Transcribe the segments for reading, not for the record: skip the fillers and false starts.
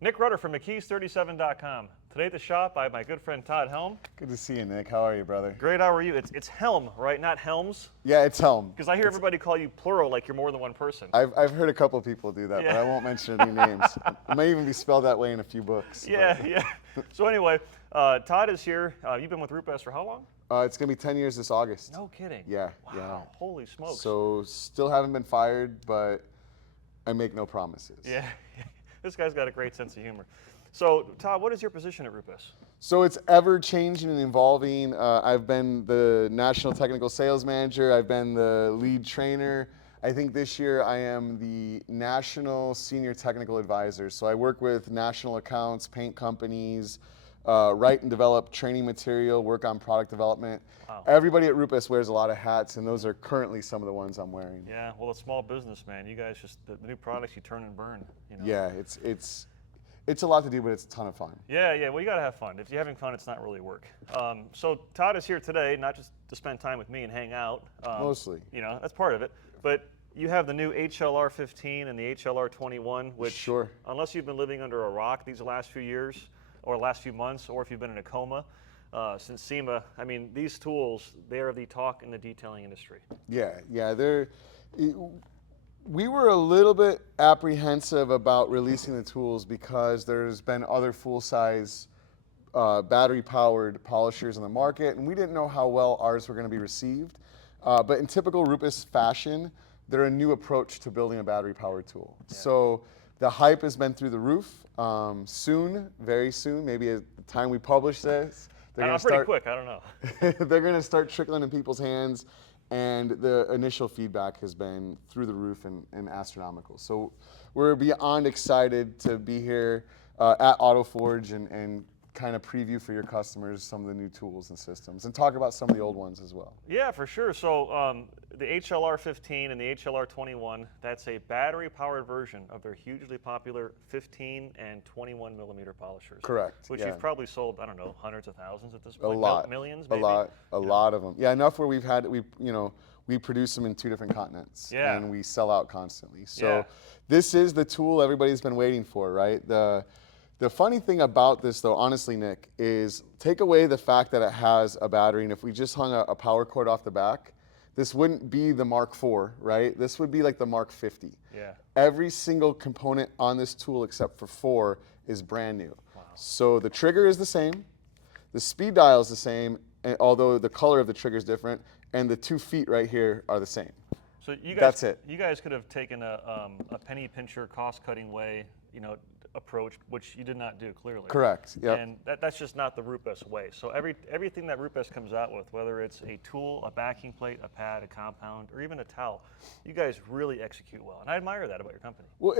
Nick Rudder from McKees37.com. Today at the shop, I have my good friend Todd Helme. Good to see you, Nick. How are you, brother? Great, how are you? It's Helm, right? Not Helms? Yeah, it's Helm. Because I hear everybody call you plural like you're more than one person. I've heard a couple people do that, Yeah. but I won't mention any names. It may even be spelled that way in a few books. Yeah, yeah. So anyway, Todd is here. You've been with Rupes for how long? It's going to be 10 years this August. No kidding. Yeah, Wow, yeah. holy smokes. So still haven't been fired, but I make no promises. Yeah, this guy's got a great sense of humor. So Todd, what is your position at Rupes? So it's ever changing and evolving. I've been the National Technical Sales Manager. I've been the lead trainer. I think this year I am the National Senior Technical Advisor. So I work with national accounts, paint companies, write and develop training material, work on product development. Wow. Everybody at Rupes wears a lot of hats, and those are currently some of the ones I'm wearing. Yeah, well, a small business, man. You guys just, the new products you turn and burn. You know? Yeah, it's a lot to do, but it's a ton of fun. Yeah, yeah, well, you gotta have fun. If you're having fun, it's not really work. So Todd is here today, not just to spend time with me and hang out. Mostly. You know, that's part of it. But you have the new HLR15 and the HLR21, which, Sure. unless you've been living under a rock these last few years, or last few months, or if you've been in a coma, since SEMA, I mean, these tools, they are the talk in the detailing industry. Yeah, we were a little bit apprehensive about releasing the tools because there's been other full-size battery-powered polishers in the market, and we didn't know how well ours were going to be received. But in typical Rupes fashion, they're a new approach to building a battery-powered tool. Yeah. So the hype has been through the roof. Soon, very soon, maybe at the time we publish this, they're going to pretty start. quick, I don't know. They're going to start trickling in people's hands. And the initial feedback has been through the roof and astronomical. So we're beyond excited to be here at AutoForge and kind of preview for your customers some of the new tools and systems and talk about some of the old ones as well. Yeah, for sure. So the HLR15 and the HLR21, that's a battery-powered version of their hugely popular 15 and 21 millimeter polishers. Correct. Which yeah. you've probably sold, I don't know, hundreds of thousands at this point. A lot. Millions, maybe? A lot of them. Yeah, enough where we produce them in 2 different continents. Yeah. And we sell out constantly. So yeah. This is the tool everybody's been waiting for, right? The funny thing about this, though, honestly, Nick, is take away the fact that it has a battery, and if we just hung a power cord off the back, this wouldn't be the Mark IV, right? This would be like the Mark 50. Yeah. Every single component on this tool except for 4 is brand new. Wow. So the trigger is the same, the speed dial is the same, although the color of the trigger is different, and the 2 feet right here are the same. So you guys, that's it. You guys could have taken a penny pincher, cost-cutting way, approach, which you did not do, clearly. Correct. Yep. And that's just not the Rupes way. So everything that Rupes comes out with, whether it's a tool, a backing plate, a pad, a compound, or even a towel, you guys really execute well. And I admire that about your company. Well,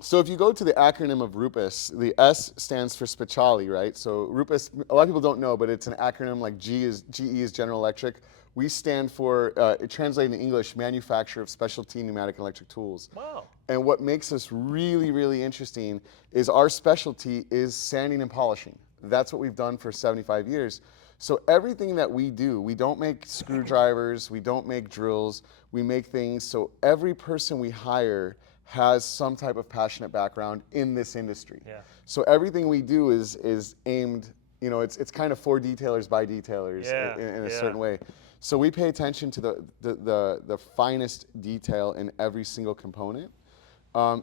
so if you go to the acronym of Rupes, the S stands for Speciali, right? So Rupes, a lot of people don't know, but it's an acronym like GE is General Electric. We stand for, translated in English, Manufacturer of Specialty Pneumatic and Electric Tools. Wow. And what makes us really, really interesting is our specialty is sanding and polishing. That's what we've done for 75 years. So everything that we do, we don't make screwdrivers, we don't make drills, we make things so every person we hire has some type of passionate background in this industry. Yeah. So everything we do is aimed, it's kind of for detailers by detailers in a certain way. So we pay attention to the finest detail in every single component.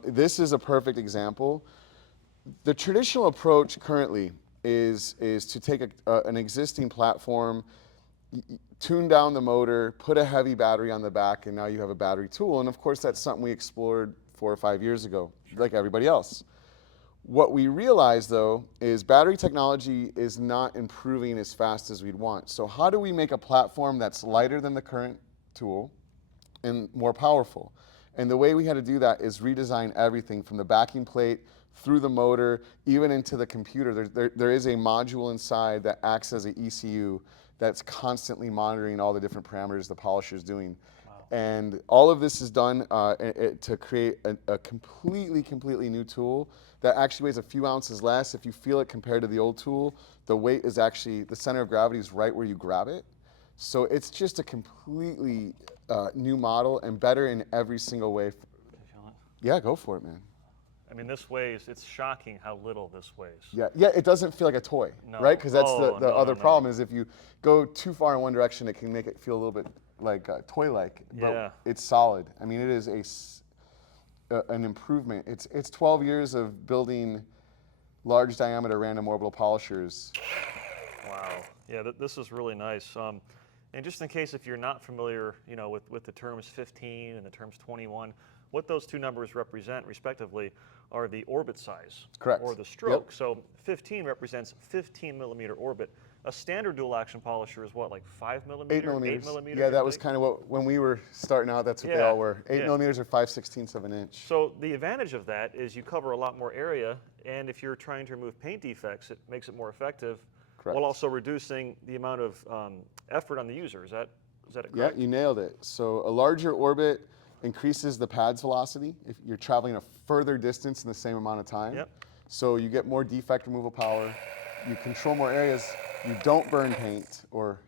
This is a perfect example. The traditional approach currently is to take an existing platform, tune down the motor, put a heavy battery on the back, and now you have a battery tool. And of course, that's something we explored 4 or 5 years ago, like everybody else. What we realized, though, is battery technology is not improving as fast as we'd want. So how do we make a platform that's lighter than the current tool and more powerful? And the way we had to do that is redesign everything from the backing plate through the motor, even into the computer. There is a module inside that acts as an ECU that's constantly monitoring all the different parameters the polisher is doing. Wow. And all of this is done to create a completely new tool that actually weighs a few ounces less. If you feel it compared to the old tool, the weight is actually, the center of gravity is right where you grab it. So it's just a completely new model and better in every single way. Can you feel it? Yeah, go for it, man. I mean, this weighs, it's shocking how little this weighs. Yeah, it doesn't feel like a toy, No. right? Because that's Oh, the no, other no. problem is if you go too far in one direction, it can make it feel a little bit like toy-like. Yeah. But it's solid. I mean, it is an improvement. It's 12 years of building large diameter random orbital polishers. Wow. Yeah, this is really nice. And just in case if you're not familiar, you know, with the terms 15 and the terms 21, what those two numbers represent, respectively, are the orbit size. Correct. Or the stroke. Yep. So 15 represents 15 millimeter orbit. A standard dual action polisher is what, like 5 millimeter? 8 millimeters. 8 millimeter. Yeah, that was kind of what, when we were starting out, that's what they all were. 8 millimeters or 5/16 of an inch. So the advantage of that is you cover a lot more area, and if you're trying to remove paint defects, it makes it more effective. Correct. While also reducing the amount of effort on the user. Is that correct? Yeah, you nailed it. So a larger orbit increases the pad's velocity if you're traveling a further distance in the same amount of time. Yep. So you get more defect removal power, you control more areas, you don't burn paint, or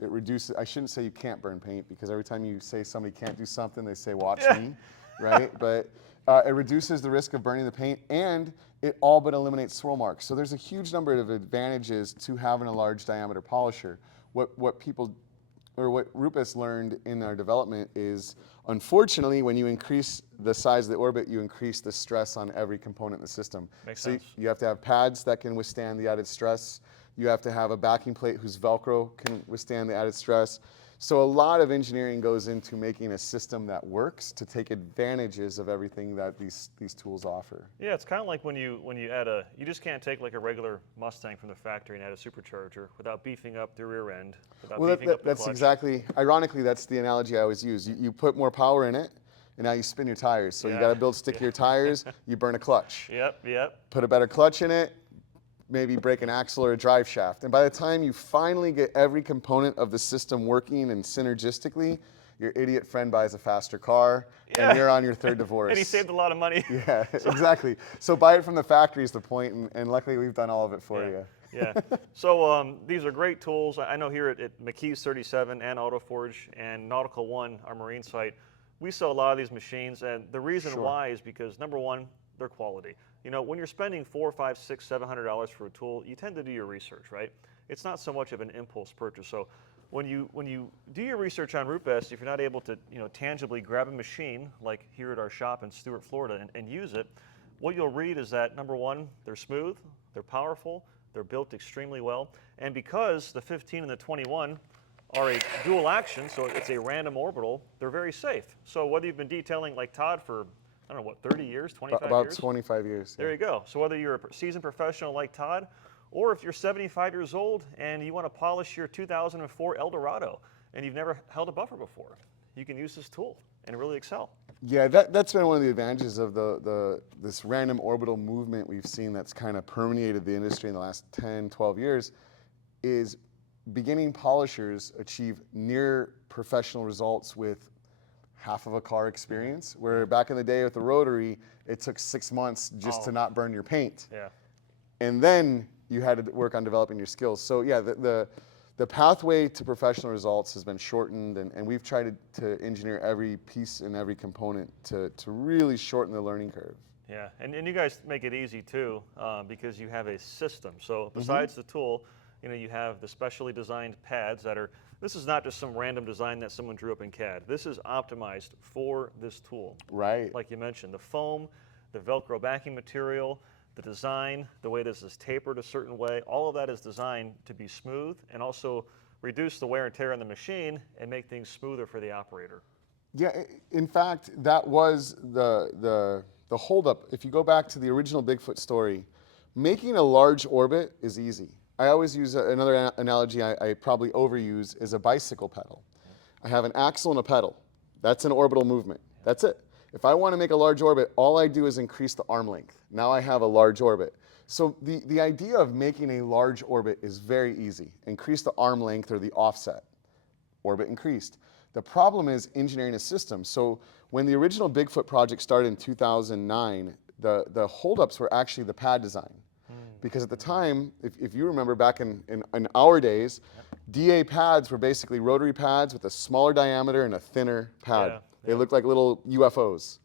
it reduces, I shouldn't say you can't burn paint, because every time you say somebody can't do something, they say, watch me, right? But it reduces the risk of burning the paint, and it all but eliminates swirl marks. So there's a huge number of advantages to having a large diameter polisher. What Rupes learned in our development is, unfortunately, when you increase the size of the orbit, you increase the stress on every component in the system. Makes so sense. you have to have pads that can withstand the added stress. You have to have a backing plate whose Velcro can withstand the added stress. So a lot of engineering goes into making a system that works to take advantages of everything that these tools offer. Yeah, it's kind of like when you add you just can't take like a regular Mustang from the factory and add a supercharger without beefing up the rear end, without beefing up the that's clutch. exactly, ironically, that's the analogy I always use. You put more power in it, and now you spin your tires. So you got to build stickier tires, you burn a clutch. Yep. Put a better clutch in it, maybe break an axle or a drive shaft. And by the time you finally get every component of the system working and synergistically, your idiot friend buys a faster car, and you're on your third divorce. And he saved a lot of money. Yeah, exactly. So buy it from the factory is the point, and luckily we've done all of it for you. Yeah. So these are great tools. I know here at McKee's 37 and AutoForge and Nautical One, our marine site, we sell a lot of these machines, and the reason why is because, number one, they're quality. You know, when you're spending $400, $500, $600, $700 for a tool, you tend to do your research, right? It's not so much of an impulse purchase. So when you do your research on Rupes, if you're not able to tangibly grab a machine like here at our shop in Stuart, Florida, and use it, what you'll read is that, number one, they're smooth, they're powerful, they're built extremely well, and because the 15 and the 21 are a dual action, so it's a random orbital, they're very safe. So whether you've been detailing like Todd for, I don't know, what, 30 years, 25 years? About 25 years. There you go. So whether you're a seasoned professional like Todd, or if you're 75 years old and you want to polish your 2004 Eldorado and you've never held a buffer before, you can use this tool and really excel. Yeah, that's been one of the advantages of this random orbital movement we've seen that's kind of permeated the industry in the last 10, 12 years, is beginning polishers achieve near professional results with half of a car experience, where back in the day with the rotary, it took 6 months just to not burn your paint. Yeah. And then you had to work on developing your skills. So yeah, the pathway to professional results has been shortened, and we've tried to engineer every piece and every component to really shorten the learning curve. Yeah, and you guys make it easy too, because you have a system. So besides the tool, you have the specially designed pads that are, this is not just some random design that someone drew up in CAD. This is optimized for this tool. Right. Like you mentioned, the foam, the Velcro backing material, the design, the way this is tapered a certain way, all of that is designed to be smooth and also reduce the wear and tear on the machine and make things smoother for the operator. Yeah, in fact, that was the holdup. If you go back to the original Bigfoot story, making a large orbit is easy. I always use another analogy I probably overuse is a bicycle pedal. I have an axle and a pedal. That's an orbital movement. That's it. If I want to make a large orbit, all I do is increase the arm length. Now I have a large orbit. So the idea of making a large orbit is very easy. Increase the arm length or the offset. Orbit increased. The problem is engineering a system. So when the original Bigfoot project started in 2009, the holdups were actually the pad design. Because at the time, if you remember back in our days, DA pads were basically rotary pads with a smaller diameter and a thinner pad. Yeah. They looked like little UFOs.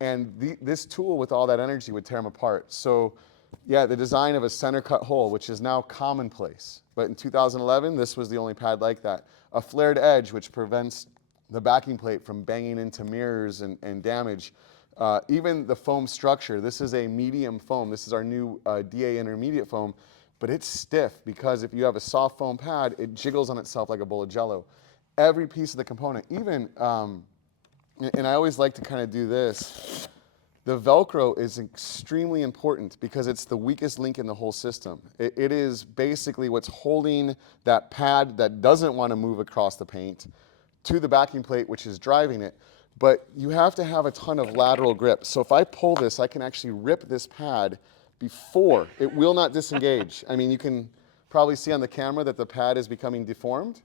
And this tool with all that energy would tear them apart. So yeah, the design of a center cut hole, which is now commonplace. But in 2011, this was the only pad like that. A flared edge, which prevents the backing plate from banging into mirrors and damage. Even the foam structure, this is a medium foam. This is our new DA intermediate foam, but it's stiff because if you have a soft foam pad, it jiggles on itself like a bowl of Jell-O. Every piece of the component, even, and I always like to kind of do this, the Velcro is extremely important because it's the weakest link in the whole system. It is basically what's holding that pad that doesn't want to move across the paint to the backing plate, which is driving it. But you have to have a ton of lateral grip. So if I pull this, I can actually rip this pad before. It will not disengage. I mean, you can probably see on the camera that the pad is becoming deformed.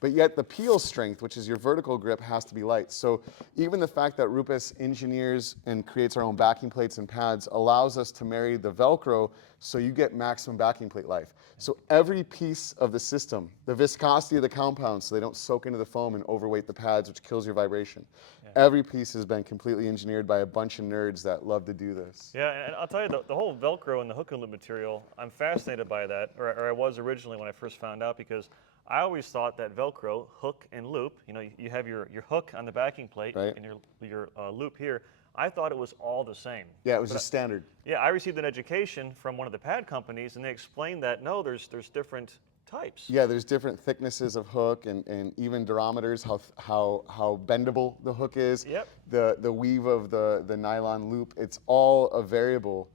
But yet the peel strength, which is your vertical grip, has to be light. So even the fact that Rupes engineers and creates our own backing plates and pads allows us to marry the Velcro so you get maximum backing plate life. So every piece of the system, the viscosity of the compounds so they don't soak into the foam and overweight the pads, which kills your vibration. Yeah. Every piece has been completely engineered by a bunch of nerds that love to do this. Yeah, and I'll tell you, the whole Velcro and the hook and loop material, I'm fascinated by that, or I was originally when I first found out, because I always thought that Velcro, hook and loop, you know, you have your hook on the backing plate, right, and your loop here. I thought it was all the same. Yeah, it was just standard. Yeah, I received an education from one of the pad companies, and they explained that, no, there's different types. Yeah, there's different thicknesses of hook and even durometers, how bendable the hook is. Yep. The weave of the nylon loop, it's all a variable.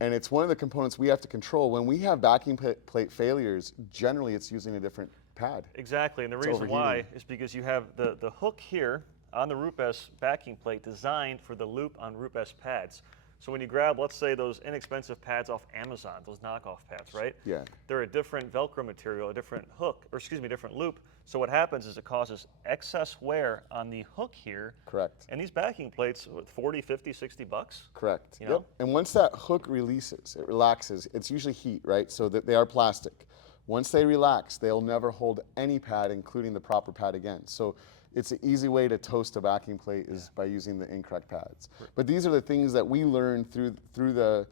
And it's one of the components we have to control. When we have backing plate failures, generally it's using a different pad. Exactly, and the reason why is because you have the hook here on the Rupes backing plate designed for the loop on Rupes pads. So when you grab, let's say, those inexpensive pads off Amazon, those knockoff pads, right? Yeah. They're a different Velcro material, a different hook, or excuse me, different loop. So what happens is it causes excess wear on the hook here. Correct. And these backing plates, what, 40, 50, 60 bucks? Correct. You know? Yep. And once that hook releases, it relaxes, it's usually heat, right? So that they are plastic. Once they relax, they'll never hold any pad, including the proper pad again. So it's an easy way to toast a backing plate is by using the incorrect pads. But these are the things that we learned through the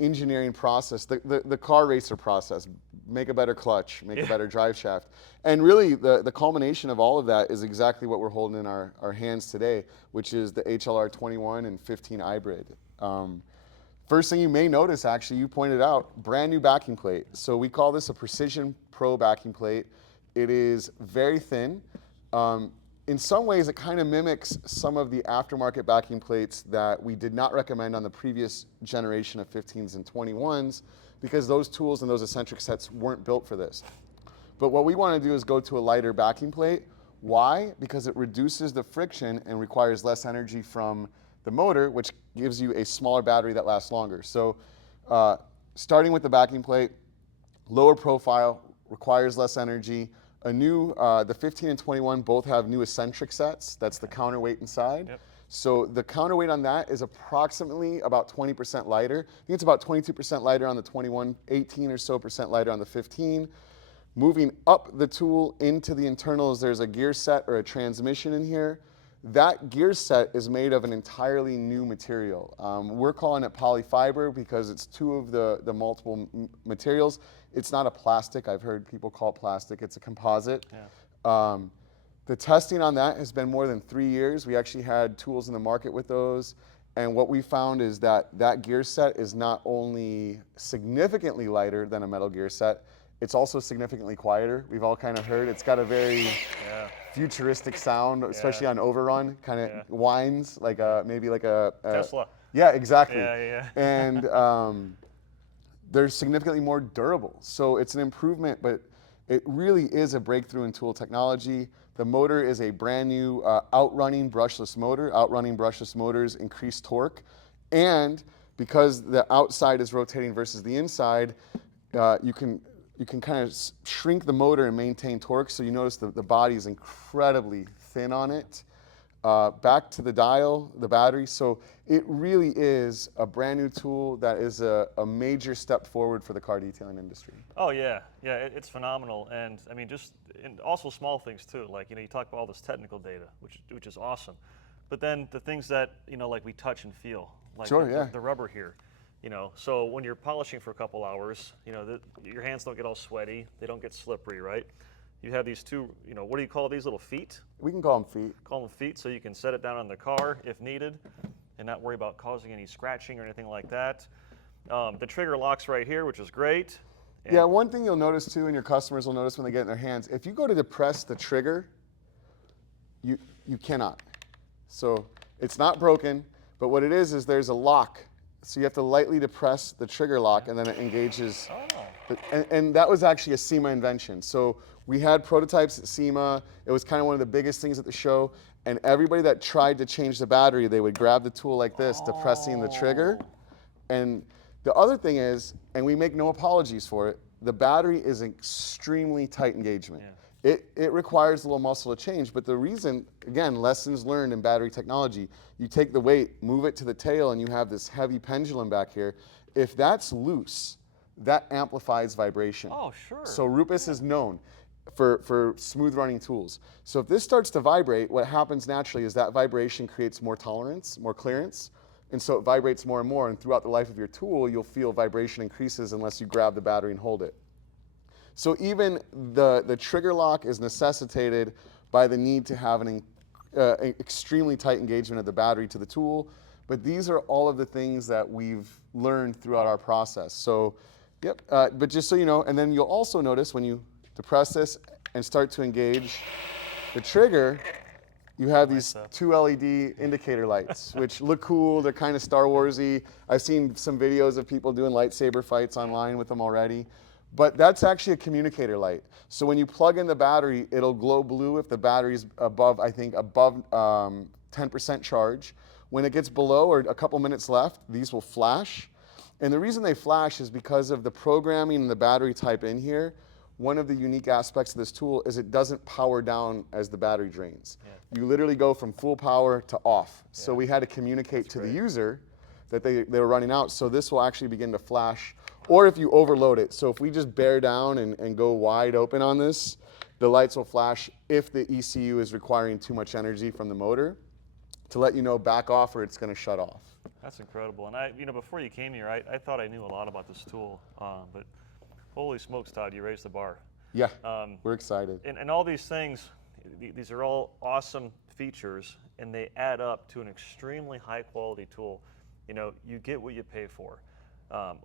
engineering process, the car racer process. Make a better clutch, make a better drive shaft. And really the culmination of all of that is exactly what we're holding in our hands today, which is the HLR21 and 15 iBrid. First thing you may notice, actually, you pointed out, brand new backing plate. So we call this a Precision Pro backing plate. It is very thin. In some ways, it kind of mimics some of the aftermarket backing plates that we did not recommend on the previous generation of 15s and 21s because those tools and those eccentric sets weren't built for this. But what we want to do is go to a lighter backing plate. Why? Because it reduces the friction and requires less energy from the motor, which gives you a smaller battery that lasts longer. So starting with the backing plate, lower profile, requires less energy. The 15 and 21 both have new eccentric sets. That's the counterweight inside. Yep. So the counterweight on that is approximately about 20% lighter. I think it's about 22% lighter on the 21, 18 or so percent lighter on the 15. Moving up the tool into the internals, there's a gear set or a transmission in here. That gear set is made of an entirely new material. We're calling it polyfiber because it's two of the multiple materials. It's not a plastic. I've heard people call it plastic. It's a composite. Yeah. The testing on that has been more than 3 years. We actually had tools in the market with those. And what we found is that that gear set is not only significantly lighter than a metal gear set, it's also significantly quieter. We've all kind of heard it's got a very futuristic sound, especially on overrun, kind of whines like maybe like a Tesla. Yeah, exactly. Yeah. And they're significantly more durable. So it's an improvement, but it really is a breakthrough in tool technology. The motor is a brand new outrunning brushless motor. Outrunning brushless motors increase torque. And because the outside is rotating versus the inside, you can kind of shrink the motor and maintain torque. So you notice the body is incredibly thin on it. Back to the dial, the battery. So it really is a brand new tool that is a major step forward for the car detailing industry. Oh yeah, it's phenomenal, and I mean and also small things too. Like you talk about all this technical data, which is awesome, but then the things that, like we touch and feel, like Sure, the, yeah. the rubber here, so when you're polishing for a couple hours, your hands don't get all sweaty, they don't get slippery, right? You have these two, what do you call these little feet? We can call them feet. Call them feet, so you can set it down on the car if needed and not worry about causing any scratching or anything like that. The trigger locks right here, which is great. And yeah, one thing you'll notice too, and your customers will notice when they get it in their hands, if you go to depress the trigger, you cannot. So it's not broken, but what it is there's a lock. So you have to lightly depress the trigger lock and then it engages. Oh. And that was actually a SEMA invention. So we had prototypes at SEMA. It was kind of one of the biggest things at the show. And everybody that tried to change the battery, they would grab the tool like this, depressing the trigger. And the other thing is, and we make no apologies for it, the battery is an extremely tight engagement. Yeah. It requires a little muscle to change, but the reason, again, lessons learned in battery technology, you take the weight, move it to the tail, and you have this heavy pendulum back here. If that's loose, that amplifies vibration. Oh, sure. So Rupes is known for smooth running tools. So if this starts to vibrate, what happens naturally is that vibration creates more tolerance, more clearance, and so it vibrates more and more, and throughout the life of your tool, you'll feel vibration increases unless you grab the battery and hold it. So even the trigger lock is necessitated by the need to have an extremely tight engagement of the battery to the tool, but these are all of the things that we've learned throughout our process. So, yep, but just so you know, and then you'll also notice when you depress this and start to engage the trigger, you have these two LED indicator lights, which look cool. They're kind of Star Wars-y. I've seen some videos of people doing lightsaber fights online with them already. But that's actually a communicator light. So when you plug in the battery, it'll glow blue if the battery's above, I think, above 10% charge. When it gets below or a couple minutes left, these will flash. And the reason they flash is because of the programming and the battery type in here. One of the unique aspects of this tool is it doesn't power down as the battery drains. Yeah. You literally go from full power to off. Yeah. So we had to communicate to the user that they were running out. So this will actually begin to flash. Or if you overload it. So if we just bear down and go wide open on this, the lights will flash if the ECU is requiring too much energy from the motor to let you know back off or it's going to shut off. That's incredible. And before you came here, I thought I knew a lot about this tool, but holy smokes, Todd, you raised the bar. Yeah, we're excited. And all these things, these are all awesome features, and they add up to an extremely high quality tool. You get what you pay for.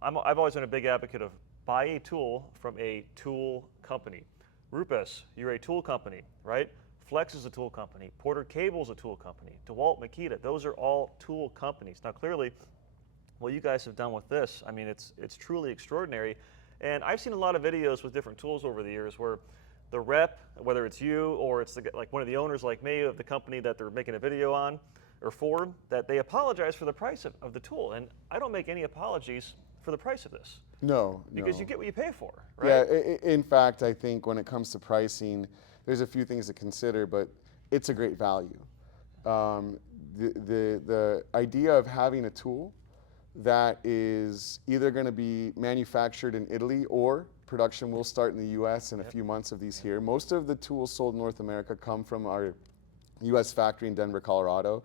I've always been a big advocate of buy a tool from a tool company. Rupes, you're a tool company, right? Flex is a tool company. Porter Cable is a tool company. DeWalt, Makita, those are all tool companies. Now clearly, what you guys have done with this, I mean, it's truly extraordinary. And I've seen a lot of videos with different tools over the years where the rep, whether it's you or it's like one of the owners like me of the company that they're making a video on, or for, that they apologize for the price of the tool. And I don't make any apologies for the price of this. No. Because you get what you pay for, right? Yeah, in fact, I think when it comes to pricing, there's a few things to consider, but it's a great value. The idea of having a tool that is either going to be manufactured in Italy or production will start in the US in a few months of these here. Most of the tools sold in North America come from our US factory in Denver, Colorado.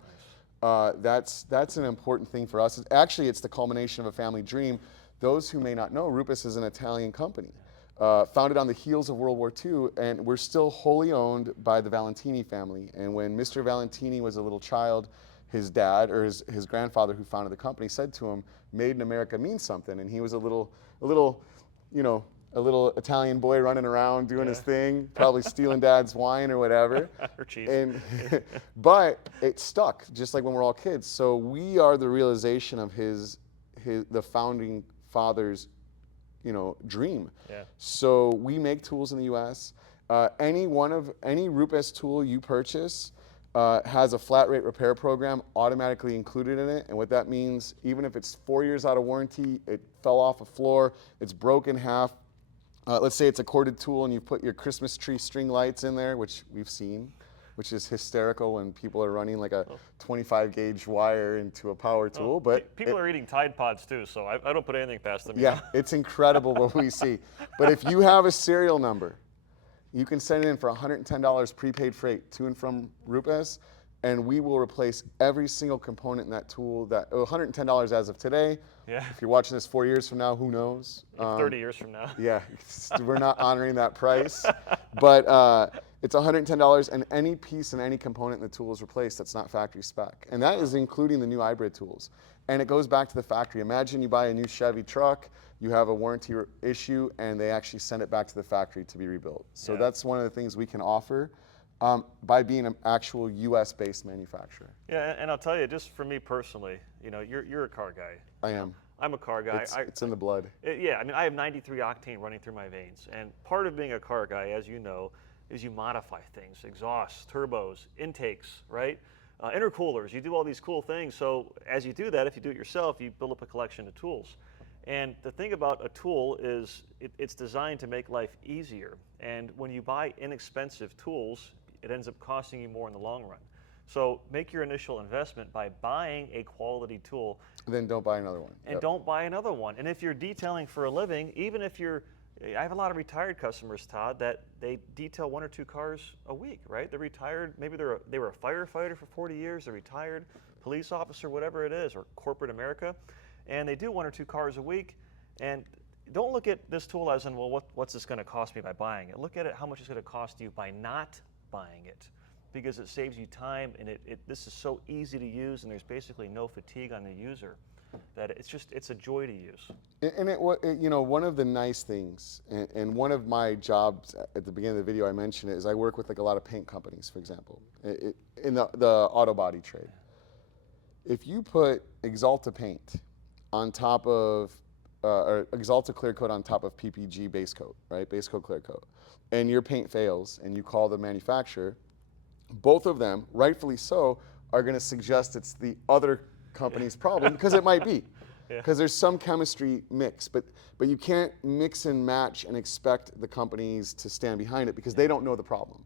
That's an important thing for us. Actually, it's the culmination of a family dream. Those who may not know, Rupes is an Italian company, founded on the heels of World War II, and we're still wholly owned by the Valentini family. And when Mr. Valentini was a little child, his dad, or his grandfather who founded the company, said to him, "Made in America means something." And he was a little Italian boy running around doing his thing, probably stealing dad's wine or whatever. Or cheese. But it stuck, just like when we're all kids. So we are the realization of the founding father's, dream. Yeah. So we make tools in the U.S. Any Rupes tool you purchase has a flat rate repair program automatically included in it. And what that means, even if it's 4 years out of warranty, it fell off a floor, it's broke in half. Let's say it's a corded tool and you put your Christmas tree string lights in there, which we've seen, which is hysterical when people are running like a 25 gauge wire into a power tool. But people are eating Tide Pods too, so I don't put anything past them. Yeah, it's incredible what we see. But if you have a serial number, you can send it in for $110 prepaid freight to and from Rupes, and we will replace every single component in that tool. That $110 as of today. Yeah. If you're watching this 4 years from now, who knows? 30 years from now. Yeah, we're not honoring that price, but it's $110, and any piece and any component in the tool is replaced that's not factory spec, and that is including the new iBrid tools. And it goes back to the factory. Imagine you buy a new Chevy truck, you have a warranty issue, and they actually send it back to the factory to be rebuilt. So that's one of the things we can offer by being an actual U.S.-based manufacturer. Yeah, and I'll tell you, just for me personally, you know, you're a car guy. I am. I'm a car guy. It's in the blood. Yeah, I mean, I have 93 octane running through my veins, and part of being a car guy, as you know, is you modify things: exhausts, turbos, intakes, right? Intercoolers. You do all these cool things. So as you do that, if you do it yourself, you build up a collection of tools. And the thing about a tool is it's designed to make life easier. And when you buy inexpensive tools, it ends up costing you more in the long run. So make your initial investment by buying a quality tool. Then don't buy another one. And don't buy another one. And if you're detailing for a living, even if I have a lot of retired customers, Todd, that they detail 1 or 2 cars a week, right? They're retired, maybe they were a firefighter for 40 years, they're retired, police officer, whatever it is, or corporate America, and they do 1 or 2 cars a week. And don't look at this tool as in, well, what's this going to cost me by buying it? Look at it, how much it's going to cost you by not buying it, because it saves you time, and this is so easy to use, and there's basically no fatigue on the user, that it's a joy to use. And you know, one of the nice things, and one of my jobs at the beginning of the video I mentioned it, is I work with like a lot of paint companies, for example, in the auto body trade. If you put Axalta paint on top of, or Axalta clear coat on top of PPG base coat, right, base coat clear coat, and your paint fails and you call the manufacturer, both of them, rightfully so, are going to suggest it's the other company's problem, because it might be, because there's some chemistry mix, but you can't mix and match and expect the companies to stand behind it, because they don't know the problem.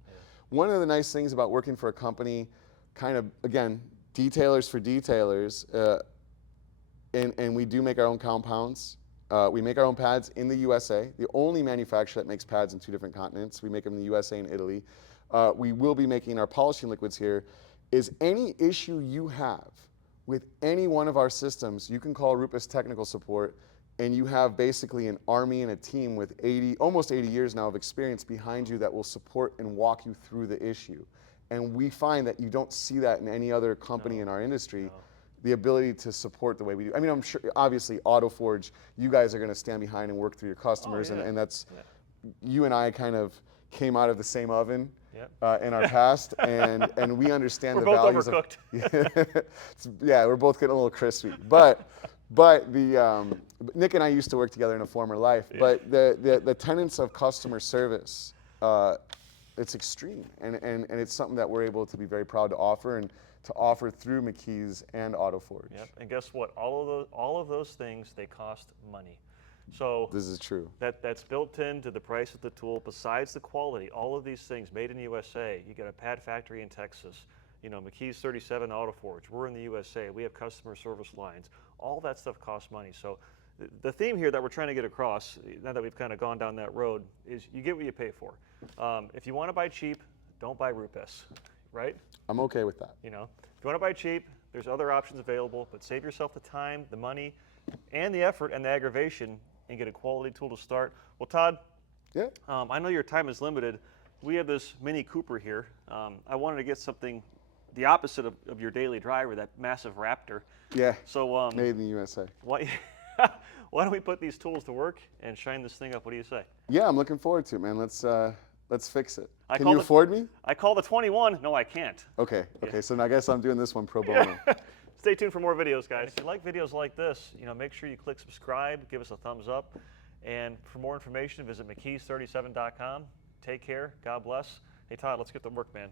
One of the nice things about working for a company, kind of, again, detailers for detailers, and we do make our own compounds. We make our own pads in the USA, the only manufacturer that makes pads in 2 different continents. We make them in the USA and Italy. We will be making our polishing liquids here. Is any issue you have with any one of our systems, you can call Rupes technical support, and you have basically an army and a team with almost 80 years now of experience behind you that will support and walk you through the issue. And we find that you don't see that in any other company in our industry, the ability to support the way we do. I mean, I'm sure, obviously, AutoForge, you guys are going to stand behind and work through your customers, and that's, you and I kind of came out of the same oven. In our past, and we understand the values. We're both overcooked. Yeah, we're both getting a little crispy. But Nick and I used to work together in a former life. But the tenets of customer service, it's extreme, and it's something that we're able to be very proud to offer, and to offer through McKee's and AutoForge. Yep. And guess what? All of those things, they cost money. So this is true. That's built into the price of the tool. Besides the quality, all of these things made in the USA. You got a pad factory in Texas. You know, McKee's 37 AutoForge. We're in the USA. We have customer service lines. All that stuff costs money. So the theme here that we're trying to get across, now that we've kind of gone down that road, is you get what you pay for. If you want to buy cheap, don't buy Rupes, right? I'm okay with that. You know, if you want to buy cheap, there's other options available, but save yourself the time, the money, and the effort and the aggravation, and get a quality tool to start. Well, Todd, I know your time is limited. We have this Mini Cooper here. I wanted to get something the opposite of your daily driver, that massive Raptor. Yeah, so made in the USA. Why don't we put these tools to work and shine this thing up? What do you say? Yeah, I'm looking forward to it, man. Let's fix it. Can you afford me? I call the 21. No, I can't. Okay, so I guess I'm doing this one pro bono. Stay tuned for more videos, guys. If you like videos like this, make sure you click subscribe, give us a thumbs up, and for more information, visit mckees37.com. Take care. God bless. Hey, Todd, let's get to work, man.